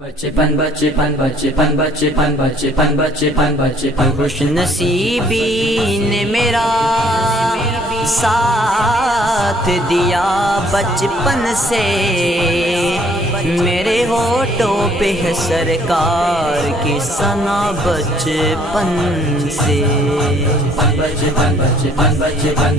بچپن بچپن بچپن بچپن بچپن بچپن بچپن خوش نصیبی نے میرا ساتھ دیا بچپن سے، میرے ہونٹوں پہ ہے سرکار کی ثنا بچپن سے۔ بچپن بچپن بچپن بچپن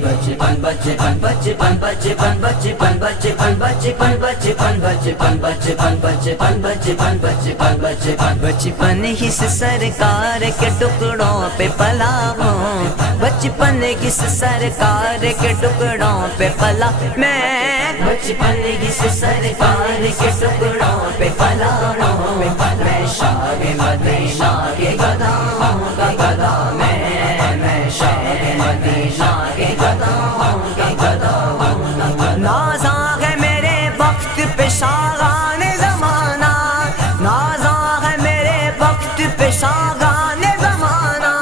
بچپن بچپن بچپن بچپن بچپن بچپن بچپن بچپن بچپن بچپن بچپن بچپن بچپن بچپن ہی سے سرکار کے ٹکڑوں پہ پلا ہوں، بچپن ہی سے سرکار کے ٹکڑوں پہ پلا میں، بچپن ہی سے سرکار کے ٹکڑوں پہ پلا ہوں، میں شاہ مدینہ کے گدا ہوں گا گدا، میں شاہ مدینہ کے گدا ہوں گا گدا ہوں۔ نازاں ہے میرے وقت پہ شاہان زمانہ، نازاں ہے میرے وقت پہ شاہان زمانہ،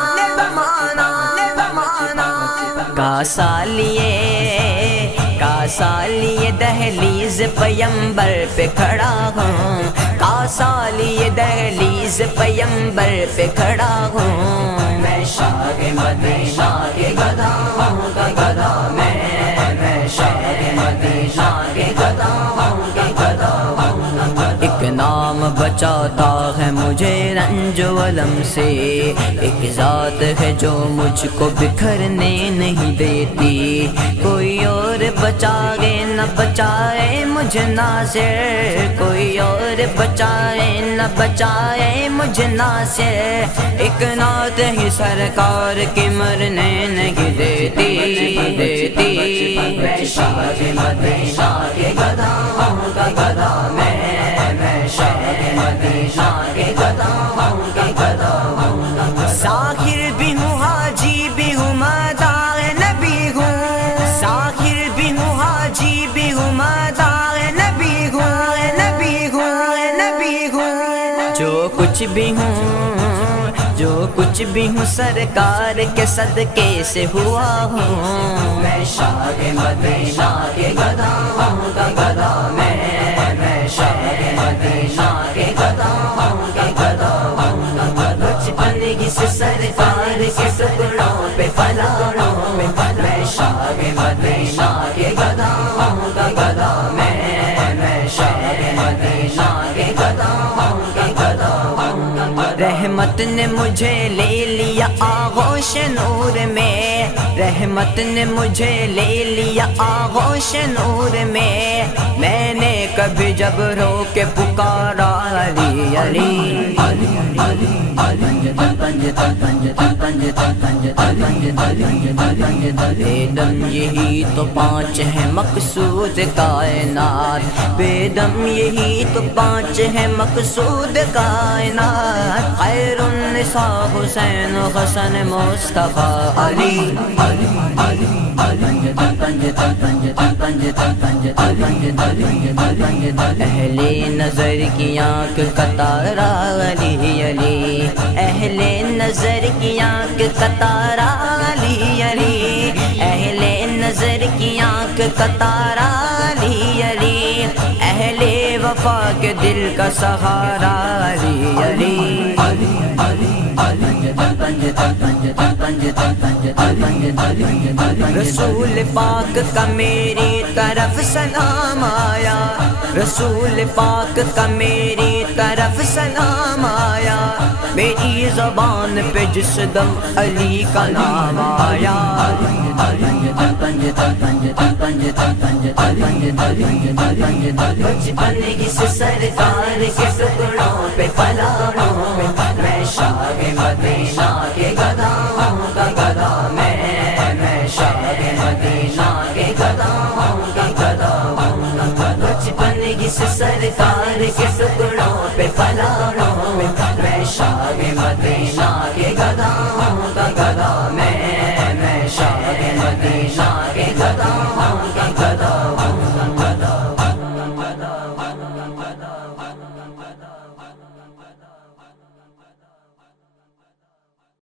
کاسالیے دہلیز پیمبر پہ کھڑا ہوں، کاسالیے دہلیز پیمبر پہ کھڑا ہوں، میں شاہ مدینہ کے گدا ہوں گا گدا، میں شاہ مدینہ کے گدا ہوں گا گدا ہوں۔ ایک نام بچاتا ہے مجھے رنج و الم سے، ایک ذات ہے جو مجھ کو بکھرنے نہیں دیتی، کوئی اور بچائے نہ بچائے مجھے ناصر، کوئی اور بچائے نہ بچائے مجھے ناصر، ایک نعت ہی سرکار کی مرنے نہیں دیتی، میں شاہ مدینہ کے گدا ہوں گا گدا، میں شاہ مدینہ کے گدا ہوں گا گدا ہوں۔ ساحر بھی ہوں حاجی بھی ہوں مداح نبی ہوں، ساحر بھی ہوں حاجی بھی ہوں مداح نبی ہوں، نبی ہوں نبی ہوں، جو کچھ بھی ہوں، جو کچھ بھی ہوں سرکار کے صدقے سے ہوا ہوں، میں شاہ مدینہ کے گدا ہوں گا گدا، میں شاہ مدینہ کے گدا ہوں گا گدا ہوں۔ بچپن ہی سے سرکار کے ٹکڑوں پہ پلا ہوں، میں شاہ مدینہ کے گدا ہوں گا گدا، میں شاہ مدینہ کے گدا ہوں گا گدا ہوں۔ رحمت نے مجھے لے لیا آغوش نور میں، رحمت نے مجھے لے لیا آغوش نور میں، میں نے کبھی جب رو کے پکارا علی علی بے دم یہی تو پانچ ہے مقصود کائنات، بے دم یہی تو پانچ ہے مقصود کائنات، خیر النساء حسین حسن مصطفیٰ علی، اہل نظر کی آنکھ کا تارا علی علی، اہل نظر کی آنکھ کا تارا علی علی، اہل نظر کی آنکھ کا تارا علی علی، اہل وفا کے دل کا سہارا علی علی۔ رسول پاک کا میری طرف سلام آیا، رسول پاک کا میری طرف سلام آیا، میری زبان پہ جس دم علی کا نام آیا، بچپن ہی سے سرکار کے ٹکڑوں پہ پلا ہوں، میں شاہ مدینہ کے گدا ہوں گا گدا، میں شاہ مدینہ کے گدا ہوں گا گدا ہوں۔ بچپن ہی سے سرکار کے ٹکڑوں پہ پلا ہوں، میں شاہ مدینہ کے گدا ہوں گا گدا، میں